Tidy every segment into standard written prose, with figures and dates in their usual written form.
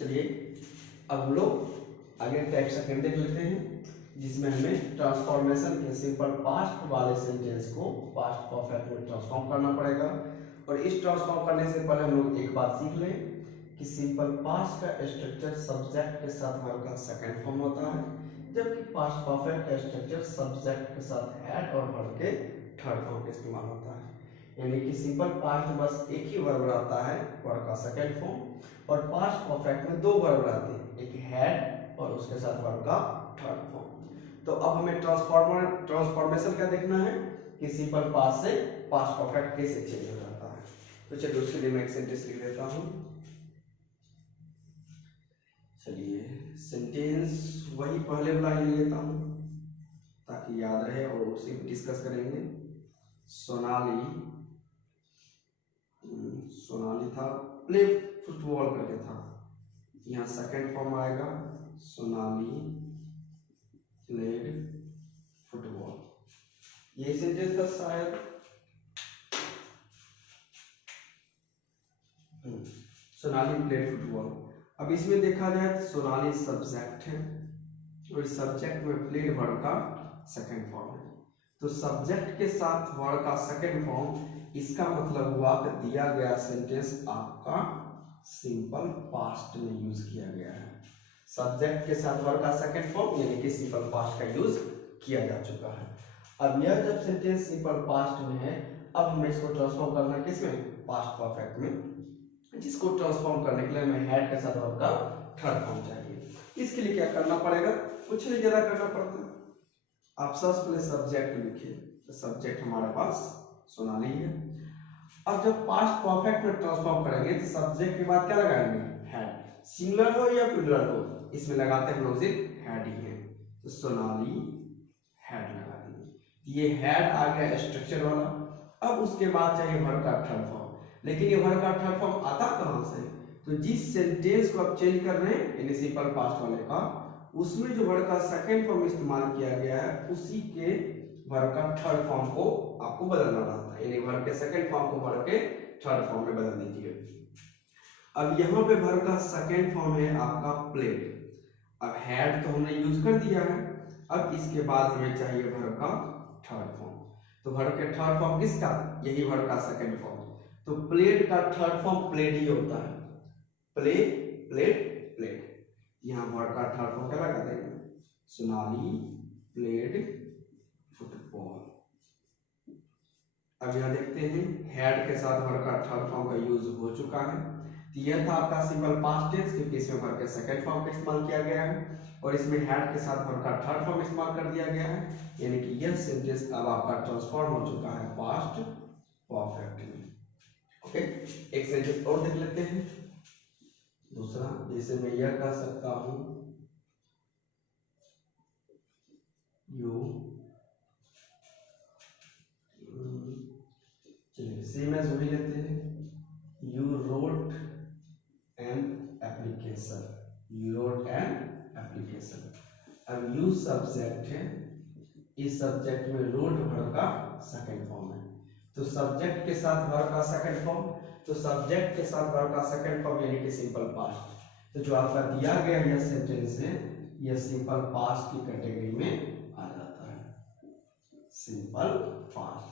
चलिए अब हम लोग आगे टाइप सेकंड देख लेते हैं, जिसमें हमें ट्रांसफॉर्मेशन के सिंपल पास्ट वाले सेंटेंस को पास्ट परफेक्ट में ट्रांसफॉर्म करना पड़ेगा। और इस ट्रांसफॉर्म करने से पहले हम लोग एक बात सीख लें कि सिंपल पास्ट का स्ट्रक्चर सब्जेक्ट के साथ वर्ब का सेकंड फॉर्म होता है, जबकि पास्ट परफेक्ट का स्ट्रक्चर सब्जेक्ट के साथ हैड और वर्ब के थर्ड फॉर्म का इस्तेमाल होता है। यानी कि सिंपल पास्ट में बस एक ही वर्ब रहता है वर्ब का सेकंड फॉर्म, और पास्ट परफेक्ट में दो वर्ब रहते हैं, एक हैड और उसके साथ वर्ब का थर्ड फॉर्म। तो अब हमें ट्रांसफॉर्मेशन क्या देखना है कि सिंपल पास्ट से पास्ट परफेक्ट कैसे चेंज हो जाता है। तो चलिए उसके लिए मैं एक सेंटेंस लिख देता हूँ। चलिए सेंटेंस वही पहले वाला ही लेता हूँ ताकि याद रहे और उसी को डिस्कस करेंगे। सोनाली था, प्ले फुटबॉल करके था, यहाँ सेकंड फॉर्म आएगा सोनाली प्लेड फुटबॉल। ये सेंटेंस था शायद, सोनाली प्लेड फुटबॉल। अब इसमें देखा जाए तो सोनाली सब्जेक्ट है और सब्जेक्ट में प्लेड वर्ब का सेकंड फॉर्म है। तो सब्जेक्ट के साथ वर्ब का सेकंड फॉर्म, इसका मतलब हुआ कि दिया गया सेंटेंस आपका सिंपल पास्ट में यूज किया गया है। सब्जेक्ट के साथ वर्ब का सेकंड फॉर्म यानी कि सिंपल पास्ट का यूज किया जा चुका है। अब यह जब सेंटेंस सिंपल पास्ट में है, अब हमें इसको ट्रांसफॉर्म करना है किसमें, पास्ट परफेक्ट में, जिसको ट्रांसफॉर्म करने के लिए हमें हैड के साथ वर्ब का थर्ड फॉर्म चाहिए। इसके लिए क्या करना पड़ेगा, कुछ नहीं ज्यादा करना पड़ता। आप सबसे पहले सब्जेक्ट लिखिए, तो सब्जेक्ट हमारे पास सोनाली है। अब जब पास्ट परफेक्ट में ट्रांसफॉर्म करेंगे तो सब्जेक्ट के बाद क्या लगाएंगे, हैड। सिंगुलर हो या प्लूरल हो, इसमें लगाते हैं लोग हैड ही है, तो सोनाली हैड लगा दिए। ये हैड आ गया स्ट्रक्चर वाला। अब उसके बाद चाहिए वर्ब का थर्ड फॉर्म, लेकिन ये वर्ब का थर्ड फॉर्म आता कहां से, तो जिस सेंटेंस को आप चेंज कर रहे हैं यानी सिंपल पास्ट वाले का, उसमें जो वर्ब का सेकंड फॉर्म इस्तेमाल किया गया है उसी के वर्ब का थर्ड फॉर्म को आपको बदलना रहता है, यानी वर्ब के सेकंड फॉर्म को वर्ब के थर्ड फॉर्म में बदल दीजिए। अब यहाँ पे वर्ब का सेकंड फॉर्म है आपका प्लेड। अब हैड तो हमने यूज कर दिया है, अब इसके बाद हमें चाहिए वर्ब का थर्ड फॉर्म। तो वर्ब के थर्ड फॉर्म किसका, यही वर्ब का सेकंड फॉर्म। तो प्लेड का थर्ड फॉर्म प्लेड ही होता है, प्ले प्लेड प्लेड। यहाँ वर्ब का थर्ड फॉर्म क्या लगा देंगे, सोनाली प्लेड फुटबॉल। अब यहाँ देखते हैं हैड के साथ वर्ब का थर्ड फॉर्म का यूज हो चुका है। तो यह था आपका सिंपल पास्ट टेंस, क्योंकि इसमें वर्ब के सेकंड फॉर्म का इस्तेमाल किया गया है और इसमें हैड के साथ वर्ब का थर्ड फॉर्म इस्तेमाल कर दिया गया है, यानी कि यह सेंटेंस अब आपका ट्रांसफॉर्म हो चुका है पास्ट परफेक्ट में। ओके, एक सेंटेंस और देख लेते हैं दूसरा, जैसे मैं यह कह सकता हूं चलिए सेम एज वही लेते हैं, you wrote an application, you wrote an application. अब यू सब्जेक्ट है, इस सब्जेक्ट में रोट वर्ब का सेकंड फॉर्म है, तो सब्जेक्ट के साथ वर्ब का सेकंड फॉर्म, तो सब्जेक्ट के साथ वर्ब का सेकंड फॉर्म यानी कि सिंपल पास्ट। तो जो आपका दिया गया यह सेंटेंस है, यह सिंपल पास्ट की कैटेगरी में आ जाता है, सिंपल पास्ट।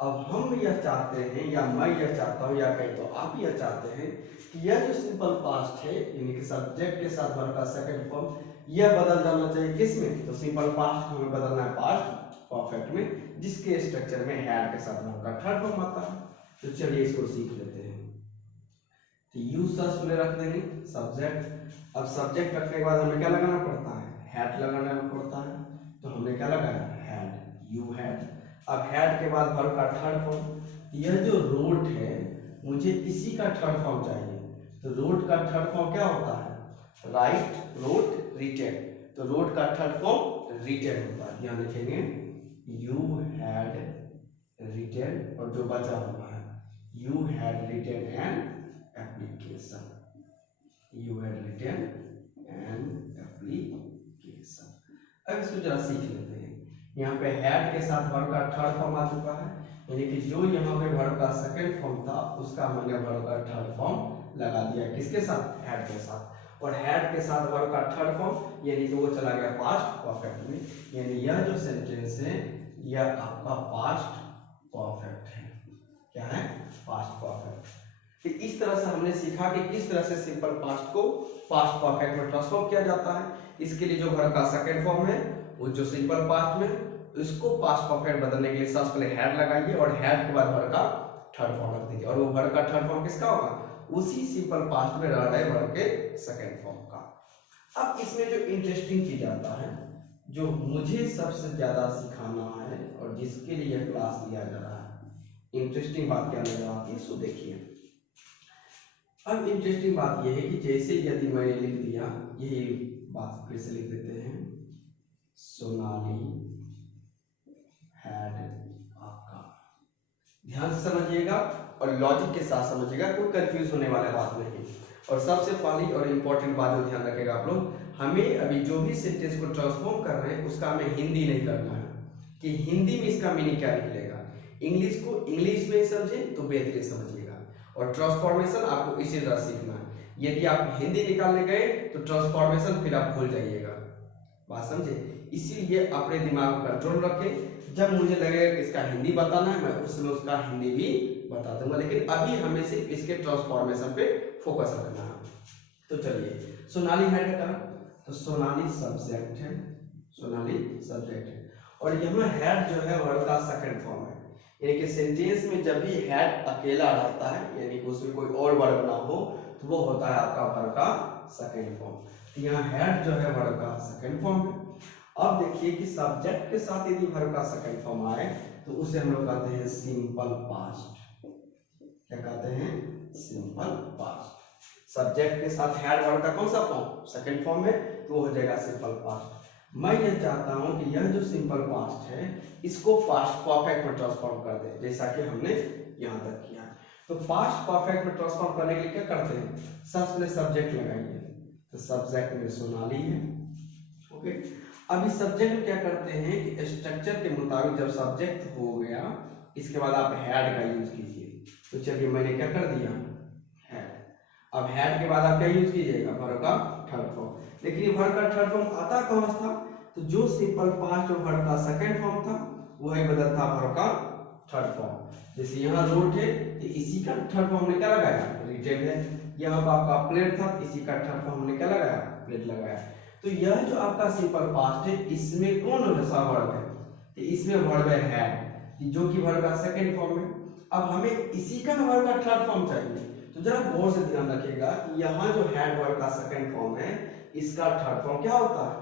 अब हम यह चाहते हैं, या मैं यह चाहता हूं, या कहीं तो आप यह चाहते हैं कि यह जो सिंपल पास्ट है यानी कि सब्जेक्ट के साथ वर्ब का सेकंड फॉर्म, यह बदल जाना चाहिए किसमें, तो सिंपल पास्ट हमें बदलना है पास्ट परफेक्ट में, जिसके स्ट्रक्चर में हैड के साथ वर्ब का थर्ड फॉर्म आता है। तो चलिए इसको सीख लेते हैं। तो यू सबसे पहले रख देंगे सब्जेक्ट। अब सब्जेक्ट रखने के बाद हमें क्या लगाना पड़ता है, हैड लगाना पड़ता है, तो हमने क्या लगाया, हैड, यू हैड। अब हैड के बाद वर्ब का थर्ड फॉर्म, यह जो रोट है मुझे इसी का थर्ड फॉर्म चाहिए, तो रोट का थर्ड फॉर्म क्या होता है, राइट, रोट, रिटेन। तो रोट का थर्ड फॉर्म रिटेन होता है, यहाँ लिखेंगे यू हैड रिटेन, और जो बचा हुआ है you had written an application, you had written an application. अब इसको जरा सीख लेते हैं। यहाँ पे हैड के साथ वर्ब का थर्ड फॉर्म आ चुका है, यानी कि जो यहाँ पे वर्ब का सेकंड फॉर्म था उसका मैंने वर्ब का थर्ड फॉर्म लगा दिया, किसके साथ, हैड के साथ। और हैड के साथ वर्ब का थर्ड फॉर्म यानी कि वो चला गया पास्ट परफेक्ट में, यानी यह जो सेंटेंस है यह आपका पास्ट परफेक्ट है। क्या है? Past perfect. तो इस तरह से हमने सीखा कि किस तरह से सिंपल पास्ट को पास्ट परफेक्ट में ट्रांसफॉर्म किया जाता है। इसके लिए जो वर्ब का सेकंड फॉर्म है वो जो सिंपल पास्ट में, इसको पास्ट परफेक्ट बदलने के लिए सबसे पहले हैड लगाइए और हैड के बाद वर्ब का थर्ड फॉर्म रख दीजिए, और वो वर्ब का थर्ड फॉर्म किसका होगा? उसी सिंपल पास्ट में रह रहे वर्ब के सेकंड फॉर्म का। अब इसमें जो इंटरेस्टिंग चीज आता है, जो मुझे सबसे ज्यादा सिखाना है और जिसके लिए क्लास लिया जा रहा है, इंटरेस्टिंग बात क्या नजर आती है, सो देखिए। अब इंटरेस्टिंग बात यह है कि जैसे यदि मैंने लिख दिया, यही बात फिर से लिख देते हैं, सोनाली हैड अ कार। ध्यान से समझिएगा और लॉजिक के साथ समझिएगा, कोई कंफ्यूज होने वाला बात नहीं। और सबसे पहली और इम्पोर्टेंट बात जो ध्यान रखेगा आप लोग, हमें अभी जो भी सेंटेंस को ट्रांसफॉर्म कर रहे हैं उसका हमें हिंदी नहीं करना है कि हिंदी में इसका मीनिंग क्या निकलेगा। इंग्लिश को इंग्लिश में समझे तो बेहतरीन समझिएगा, और ट्रांसफॉर्मेशन आपको इसी तरह सीखना है। यदि आप हिंदी निकालने गए तो ट्रांसफॉर्मेशन फिर आप भूल जाइएगा, बात समझे। इसीलिए अपने दिमाग को कंट्रोल रखें, जब मुझे लगेगा कि इसका हिंदी बताना है मैं उस समय उसका हिंदी भी बता दूंगा, लेकिन अभी हमें सिर्फ इसके ट्रांसफॉर्मेशन पे फोकस रखना है। तो चलिए, सोनाली हैड अ कार, तो सोनाली सब्जेक्ट है, सोनाली सब्जेक्ट है, और यहाँ हैड जो है वर्ब का सेकंड फॉर्म है, यानी कि सेंटेंस में जब भी हैड अकेला रहता है यानी कि उसमें कोई और वर्ब ना हो तो वो होता है आपका वर्ब का सेकंड फॉर्म। तो यहाँ हैड जो है वर्ब का सेकंड फॉर्म है। अब देखिए कि सब्जेक्ट के साथ यदि वर्ब का सेकंड फॉर्म आए तो उसे हम लोग कहते हैं सिंपल पास्ट। क्या कहते हैं? Simple past. सब्जेक्ट के साथ हैड वर्ब का कौन सा फॉर्म? सेकंड फॉर्म में, तो वो हो जाएगा सिंपल पास्ट। मैं ये चाहता हूं कि यह जो सिंपल पास्ट है इसको पास्ट परफेक्ट में ट्रांसफॉर्म कर दे, जैसा कि हमने यहां तक किया। तो पास्ट परफेक्ट में ट्रांसफॉर्म करने के लिए क्या करते हैं? सबसे पहले सब्जेक्ट लगाएंगे, तो सब्जेक्ट में सोनाली है। ओके, अब इस सब्जेक्ट में क्या करते हैं कि स्ट्रक्चर के मुताबिक जब सब्जेक्ट हो गया इसके बाद आप हैड का यूज कीजिए। तो चलिए मैंने क्या कर दिया? हैड। अब हैड के बाद आप क्या यूज कीजिएगा? वर्ब का थर्ड फॉर्म। लेकिन ये वर्ब का थर्ड फॉर्म आता कहां था? तो जो सिंपल पास्ट और वर्ब का सेकंड फॉर्म था वही बदल था वर्ब का थर्ड फॉर्म। जैसे यहाँ रोट है तो इसी का थर्ड फॉर्म ने क्या लगाया? रिटेन है। यहाँ पर आपका प्लेट था, इसी का थर्ड फॉर्म ने क्या लगाया? प्लेट लगाया। तो यह जो आपका सिंपल पास्ट है इसमें कौन सा वर्ब है? तो इसमें वर्ब है हैड, जो कि वर्ब का सेकंड फॉर्म है। अब हमें इसी का वर्ब का थर्ड फॉर्म चाहिए, तो जरा गौर से ध्यान रखिएगा कि यहाँ जो हैड वर्ब का सेकंड फॉर्म है इसका थर्ड फॉर्म क्या होता है?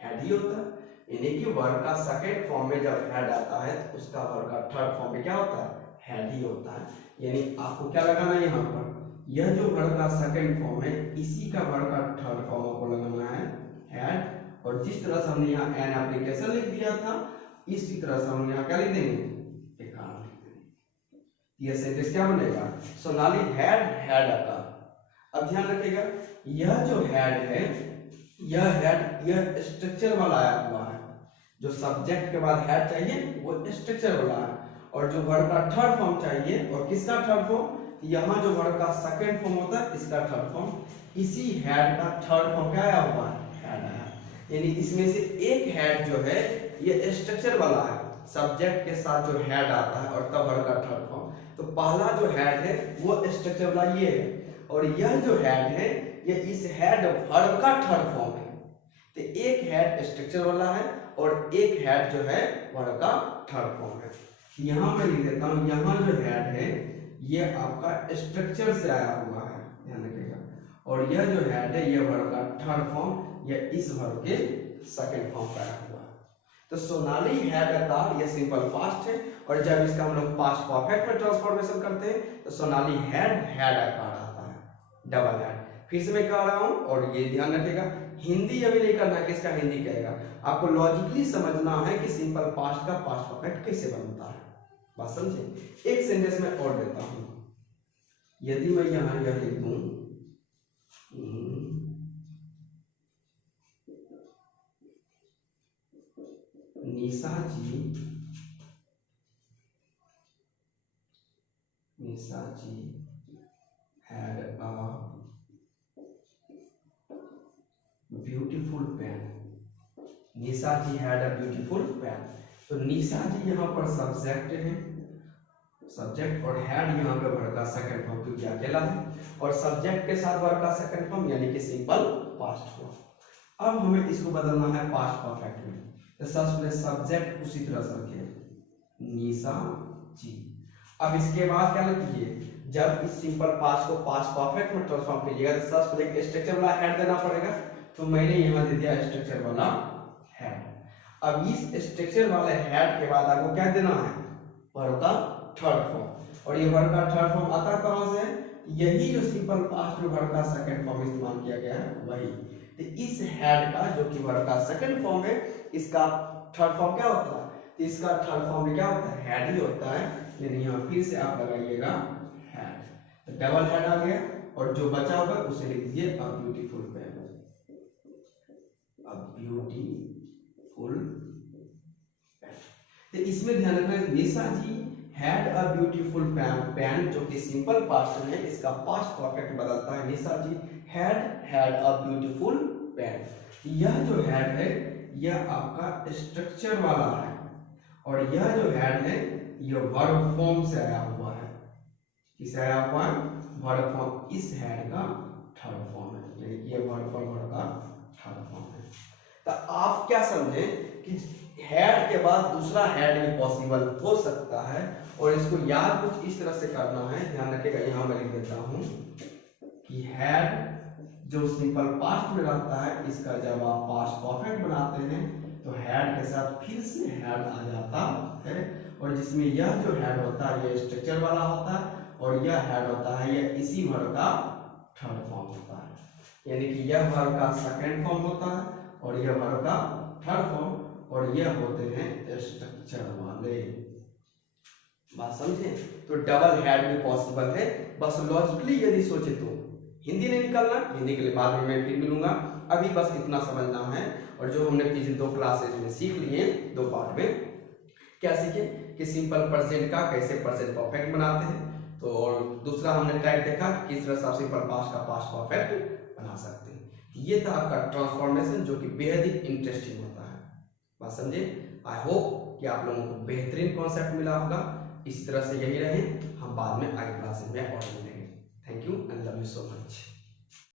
हैड ही होता है। यानी कि वर्ब का सेकंड फॉर्म में जब हैड आता है तो उसका वर्ब का थर्ड फॉर्म में क्या होता है? हैड ही होता है। यानी आपको क्या लगाना है यहाँ पर? यह जो वर्ब का सेकंड फॉर्म है इसी का वर्ब का थर्ड फॉर्म आपको लगाना है हैड। और जिस तरह से हमने यहाँ एन एप्लीकेशन लिख दिया था इसी तरह से हम यहाँ क्या लिख देंगे? एक कार लिख देंगे। यह सेंटेंस क्या बनेगा? Sonali had a car. अब ध्यान रखिएगा, यह जो हैड है यह स्ट्रक्चर वाला आया हुआ है। जो सब्जेक्ट के बाद हैड चाहिए वो स्ट्रक्चर वाला है, और जो वर्ब का थर्ड फॉर्म चाहिए, और किसका थर्ड फॉर्म? यहाँ जो वर्ब का सेकंड फॉर्म होता है इसका थर्ड फॉर्म, इसी हैड का थर्ड फॉर्म क्या आया हुआ है? हैड आया। यानी इसमें से एक हैड जो है ये स्ट्रक्चर वाला है, सब्जेक्ट के साथ जो हैड आता है और तब वर्ब का थर्ड फॉर्म। तो पहला जो हैड है वो स्ट्रक्चर वाला ये है, और यह जो हैड है ये इस हैड वर्ब का थर्ड फॉर्म है। तो एक हैड स्ट्रक्चर वाला है और एक हैड जो है वर्ब का थर्ड फॉर्म है। यहाँ मैं लिख देता हूँ, यहाँ जो हैड है ये आपका स्ट्रक्चर से आया हुआ है, ध्यान रखिएगा, और यह जो हैड है ये वर्ब का थर्ड फॉर्म या इस वर्ब के सेकंड फॉर्म का आया हुआ है। तो सोनाली हैड अ कार ये सिंपल पास्ट है, और जब इसका हम लोग पास्ट परफेक्ट में ट्रांसफॉर्मेशन करते हैं तो सोनाली हैड अ कार आता है, डबल हैड। फिर से मैं कह रहा हूं और ये ध्यान रखिएगा, हिंदी अभी नहीं करना किसका हिंदी कहेगा, आपको लॉजिकली समझना है कि सिंपल पास्ट का पास्ट परफेक्ट कैसे बनता है, बात समझे। एक सेंटेंस में और देता हूं, यदि मैं यहां यह लिख दूं Nisha ji had a beautiful pen. Nisha ji had a beautiful pen. तो निशा जी यहाँ पर सब्जेक्ट है, सब्जेक्ट, और हैड यहाँ पे वर्ब का सेकंड फॉर्म क्योंकि अकेला है, और सब्जेक्ट के साथ वर्ब का सेकंड फॉर्म यानी कि सिंपल पास्ट फॉर्म। अब हमें इसको बदलना है पास्ट परफेक्ट में। तो सबसे पहले सब्जेक्ट उसी तरह से रखें, निशा जी। अब इसके बाद क्या कीजिए, जब इस सिंपल पास्ट को पास्ट परफेक्ट में ट्रांसफॉर्म कीजिएगा तो सबसे पहले एक स्ट्रक्चर वाला हेड देना पड़ेगा। तो मैंने यहाँ दे दिया स्ट्रक्चर वाला हेड। अब इस स्ट्रक्चर वाले हेड के बाद आपको क्या देना है, वर्ब का थर्ड फॉर्म। और ये वर्ब का थर्ड फॉर्म आता कहां से है, यही जो सिंपल पास्ट में वर्ब का सेकंड फॉर्म इस्तेमाल किया गया है वही। तो इस हेड का जो कि वर्ब का सेकंड फॉर्म है, इसका थर्ड फॉर्म क्या होता है, तो इसका थर्ड फॉर्म में क्या होता है, हेड ही होता है। यानी यहाँ फिर से आप लगाइएगा हेड, तो डबल हेड आ गया, और जो बचा होगा उसे लिख दीजिए a beautiful pen. A beautiful pen. तो इसमें ध्यान रखना, Nisha ji had a beautiful pen. Pen जो कि सिंपल पास्ट में, इसका पास्ट परफेक्ट बदलता है, निशा ji had a beautiful pen. यह जो हेड है यह आपका स्ट्रक्चर वाला है, और यह जो हेड है यह वर्ब फॉर्म से आया हुआ है। किसे आया हुआ है, वर्ब फॉर्म। इस हेड का थर्ड फॉर्म है, यानी कि यह वर्ब फॉर्म का थर्ड फॉर्म है। तो आप क्या समझे कि हेड के बाद दूसरा हेड भी पॉसिबल हो सकता है, और इसको याद कुछ इस तरह से करना है। ध्यान रखिएगा, यहाँ मैं लिख देता हूं कि हेड जो सिंपल पास्ट में रहता है, इसका जब आप पास्ट परफेक्ट बनाते हैं तो हेड के साथ फिर से हेड आ जाता है, और जिसमें यह जो हेड होता है यह स्ट्रक्चर वाला होता है, और यह हेड होता है यह इसी वर्ब का थर्ड फॉर्म होता है। यानी कि यह वर्ब का सेकंड फॉर्म होता है और यह वर्ब का थर्ड फॉर्म, और यह होते हैं स्ट्रक्चर वाले। बात समझे? तो डबल हेड भी पॉसिबल है, बस लॉजिकली यदि सोचे तो। हिंदी नहीं निकालना, हिंदी के लिए बाद में मैं फिर मिलूंगा, अभी बस इतना समझना है। और जो हमने पिछले 2 क्लासेज में सीख लिए, 2 पार्ट में क्या सीखे कि सिंपल प्रेजेंट का कैसे प्रेजेंट परफेक्ट बनाते हैं, तो और दूसरा हमने टाइप देखा कि किस तरह से आप सिंपल पास्ट का पास्ट परफेक्ट बना सकते हैं। ये था आपका ट्रांसफॉर्मेशन, जो कि बेहद ही इंटरेस्टिंग होता है। बात समझे? आई होप कि आप लोगों को बेहतरीन कॉन्सेप्ट मिला होगा। इस तरह से यही रहे, हम बाद में आगे क्लासेज में और मिलेंगे। Thank you and love you so much.